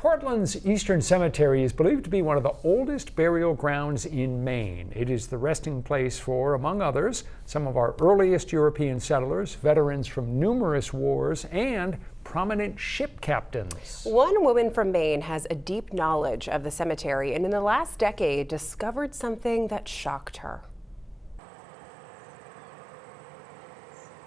Portland's Eastern Cemetery is believed to be one of the oldest burial grounds in Maine. It is the resting place for, among others, some of our earliest European settlers, veterans from numerous wars, and prominent ship captains. One woman from Maine has a deep knowledge of the cemetery and in the last decade discovered something that shocked her.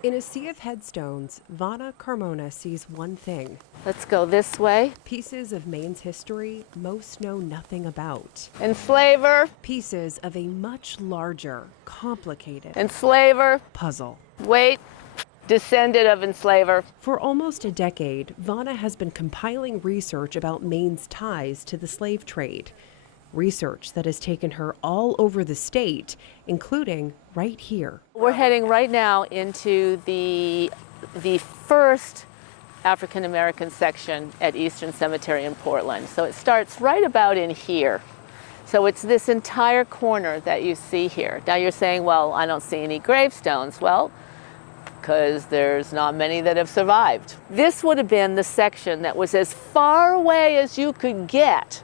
In a sea of headstones, Vanna Carmona sees one thing. Let's go this way. Pieces of Maine's history most know nothing about. Enslaver. Pieces of a much larger, complicated Enslaver. puzzle. Wait. Descendant of enslaver. For almost a decade, Vanna has been compiling research about Maine's ties to the slave trade. Research that has taken her all over the state, including right here. We're heading right now into the first African American section at Eastern Cemetery in Portland. So it starts right about in here. So it's this entire corner that you see here. Now you're saying, well, I don't see any gravestones. Well, because there's not many that have survived. This would have been the section that was as far away as you could get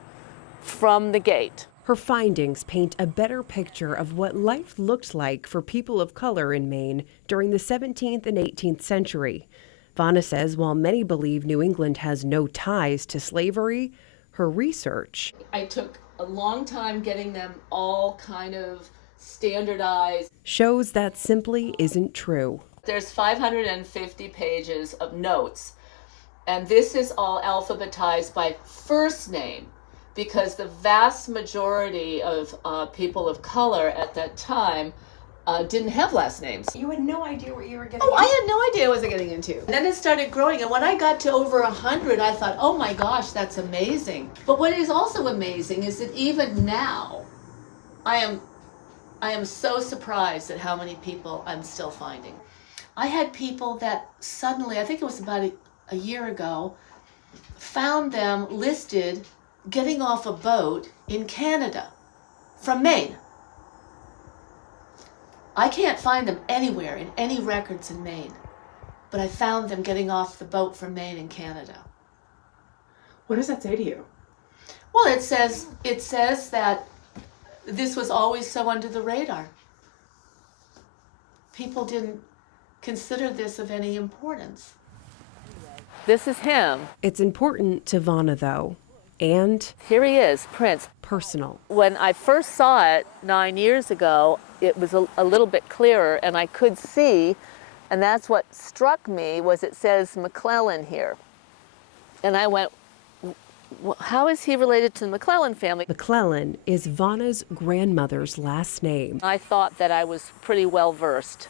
from the gate. Her findings paint a better picture of what life looked like for people of color in Maine during the 17th and 18th century. Vanna says while many believe New England has no ties to slavery, her research. I took a long time getting them all kind of standardized. Shows that simply isn't true. There's 550 pages of notes, and this is all alphabetized by first name, because the vast majority of people of color at that time didn't have last names. You had no idea what you were getting into? I had no idea what I was getting into. And then it started growing, and when I got to over 100, I thought, oh my gosh, that's amazing. But what is also amazing is that even now, I am so surprised at how many people I'm still finding. I had people that suddenly, I think it was about a year ago, found them listed getting off a boat in Canada from Maine. I can't find them anywhere in any records in Maine, but I found them getting off the boat from Maine in Canada. What does that say to you? Well, it says that this was always so under the radar. People didn't consider this of any importance. This is him. It's important to Vanna, though. And here he is, Prince. Personal. When I first saw it 9 years ago, it was a little bit clearer, and I could see, and that's what struck me, was it says McClellan here. And I went, how is he related to the McClellan family? McClellan is Vanna's grandmother's last name. I thought that I was pretty well versed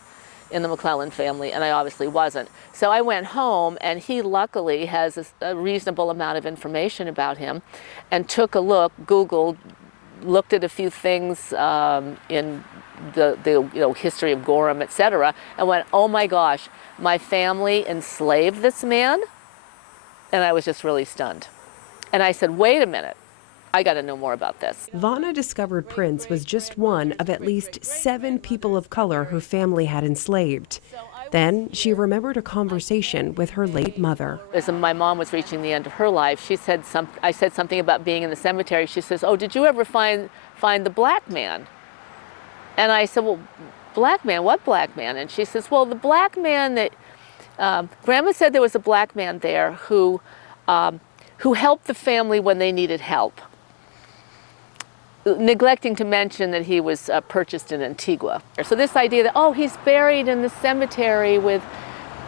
in the McClellan family, and I obviously wasn't. So I went home, and he luckily has a reasonable amount of information about him, and took a look, Googled, looked at a few things in the history of Gorham, etc., and went, oh my gosh, my family enslaved this man? And I was just really stunned. And I said, wait a minute, I got to know more about this. Vanna discovered Prince was just one of at least 7 people of color her family had enslaved. Then she remembered a conversation with her late mother. As my mom was reaching the end of her life, I said something about being in the cemetery. She says, oh, did you ever find the black man? And I said, well, black man, what black man? And she says, well, the black man that, Grandma said there was a black man there who helped the family when they needed help. Neglecting to mention that he was purchased in Antigua. So this idea that, oh, he's buried in the cemetery with,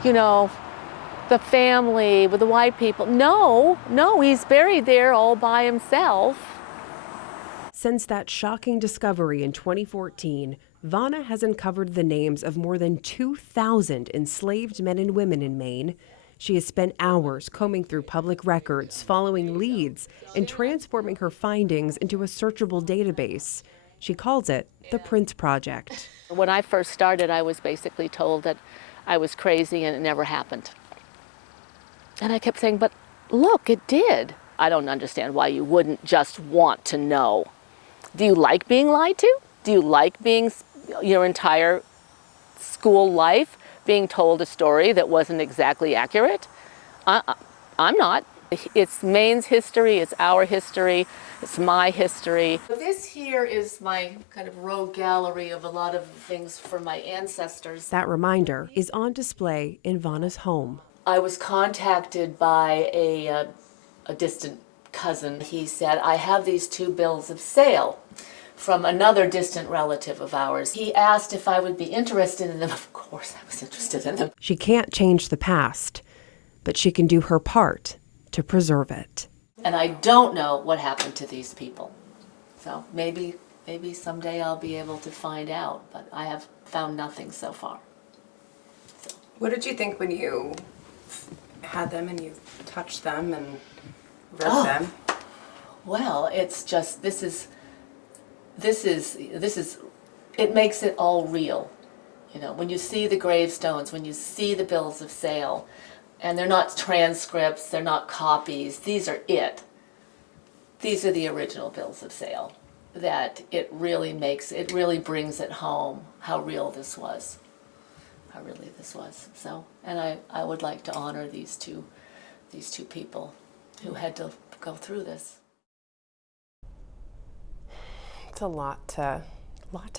the family, with the white people. No, he's buried there all by himself. Since that shocking discovery in 2014, Vanna has uncovered the names of more than 2,000 enslaved men and women in Maine. She has spent hours combing through public records, following leads, and transforming her findings into a searchable database. She calls it the Prince Project. When I first started, I was basically told that I was crazy and it never happened. And I kept saying, but look, it did. I don't understand why you wouldn't just want to know. Do you like being lied to? Do you like being your entire school life being told a story that wasn't exactly accurate? I'm not. It's Maine's history, it's our history, it's my history. This here is my kind of rogue gallery of a lot of things from my ancestors. That reminder is on display in Vanna's home. I was contacted by a distant cousin. He said, I have these 2 bills of sale from another distant relative of ours. He asked if I would be interested in them. Of course I was interested in them. She can't change the past, but she can do her part to preserve it. And I don't know what happened to these people. So maybe someday I'll be able to find out, but I have found nothing so far. What did you think when you had them and you touched them and read them? Well, it's just, it makes it all real. You know, when you see the gravestones, when you see the bills of sale, and they're not transcripts, they're not copies, these are it. These are the original bills of sale. That it really brings it home how real this was. How really this was. So, and I would like to honor these two people who had to go through this. It's a lot to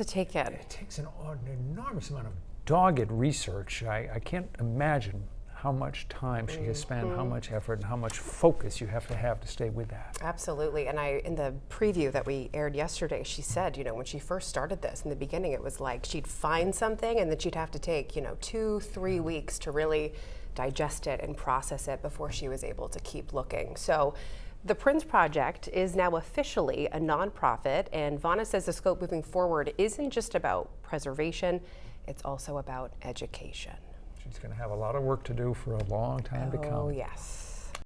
take in. It takes an enormous amount of dogged research. I can't imagine how much time she has spent, how much effort, and how much focus you have to stay with that. Absolutely. And in the preview that we aired yesterday, she said, when she first started this, in the beginning, it was like she'd find something and then she'd have to take, 2-3 weeks to really digest it and process it before she was able to keep looking. So the Prince Project is now officially a nonprofit, and Vanna says the scope moving forward isn't just about preservation, it's also about education. She's going to have a lot of work to do for a long time to come. Oh, yes.